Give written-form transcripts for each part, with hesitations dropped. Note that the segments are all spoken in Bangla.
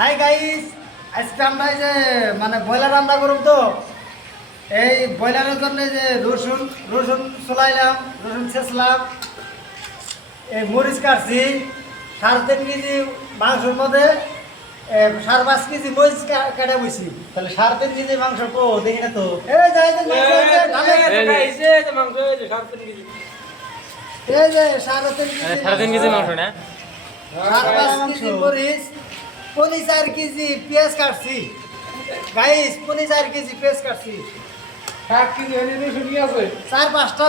হাই গাইস, আজকে আমরা এই যে মানে ব্রয়লার রান্না করব তো এই ব্রয়লারের জন্য যে রসুন রসুন চলাইলাম, রসুন ছেঁচলাম, এই মরিচ কাটছি, 3.5 কেজি মাংসের মধ্যে 5.5 কেজি মরিচ কাটা বইছি। তাহলে 3.5 কেজি মাংস কো দেখি না তো। এই যে মাংস এই যে ঢালে এই যে মাংস এই যে 3.5 কেজি। এই যে 3.5 কেজি মাংস না 5.5 কেজি মরিচ, 4 কেজি পেঁয়াজ কাটছি গাইস, 4 কেজি পেঁয়াজ কাটছি, 7 কেজি এনে রসুন কি আছে 4-5টা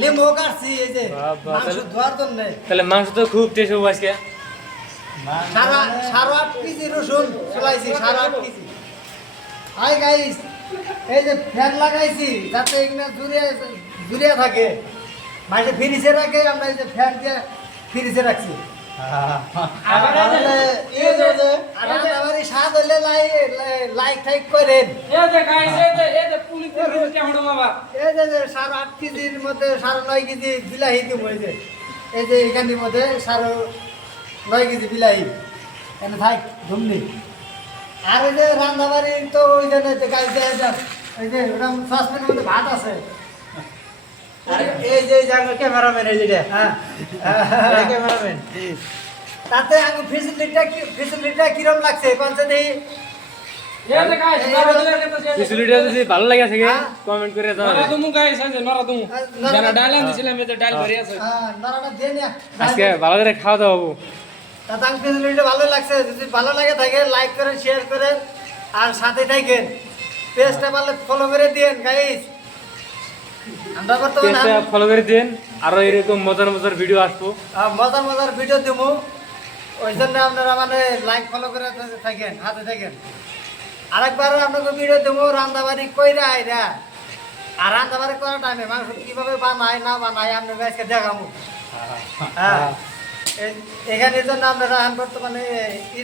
লেবু কাটছি এই যে বাবা, মাংস ধোয়ার জন্য। তাহলে মাংস তো খুব টেস্ট হবে আজকে। সাড়ে 8 কেজি রসুন চলাইছি, 8.5 কেজি। হাই গাইস, এই যে ফ্যান লাগাইছি যাতে এখানে জুড়িয়ে থাকে, মাঝে ফ্রিজে রাখে, আমরা এই যে ফ্যান দিয়ে ফ্রিজে রাখছি। আবার এই যে আমার স্বাদ হলে লাইক টাইক করেন। এই যে গাইস এই যে পুলিশ কেমন বাবা এই যে 8.5 কেজির মধ্যে 9.5 কেজি বিলাহি দিব। এই যে এখানের মধ্যে 9.5 কেজি বিলাহি এনে থাক ধুমনি। আর এই যে রান্নাবাড়ি তো ওই যে গাছ দেয় যান, এই যে ওরকম সসপ্যানের মধ্যে ভাত আছে। আর এই যে জায়গা ক্যামেরাম্যান এই যেটা হ্যাঁ এই ক্যামেরাম্যান তাতে আমি ফেসিলিটিটা কিরম লাগছে কোনছে দেই। এই যে গাইস নরা দিলে তো ভিডিওটা যদি ভালো লাগে থাকে কমেন্ট করে দাও। নরা দুমু গাইস এই যে নরা দুমু যারা ডাল আনছিলাম এই যে ডাল ভরি আছে। হ্যাঁ নারাটা দিয়ে নিয়া আজকে ভালো করে খাওয়া দাওয়া হবো। তাতে আমি ফেসিলিটিটা ভালো লাগছে। যদি ভালো লাগে থাকে লাইক করেন, শেয়ার করেন আর সাথে থাকেন। পেজটা ভালো ফলো করে দিন গাইস। আমরা বর্তমানে পেজটা ফলো করে দিন, আরো এরকম মজার মজার ভিডিও আসবো। মজার মজার ভিডিও দেবো, ওই জন্য আপনারা মানে লাইক ফলো করে থাকেন, হাতে থাকেন। আরেকবার আপনাকে ভিডিও দেবো রান্নাবাড়ি কইরা আইরা, আর রান্নাবাড়ি করার টাইমে মাংস কীভাবে বানায় না বানায় আপনাকে আজকে দেখাবো। হ্যাঁ এখানের জন্য আপনারা বর্তমানে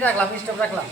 রাখলাম, স্টপ রাখলাম।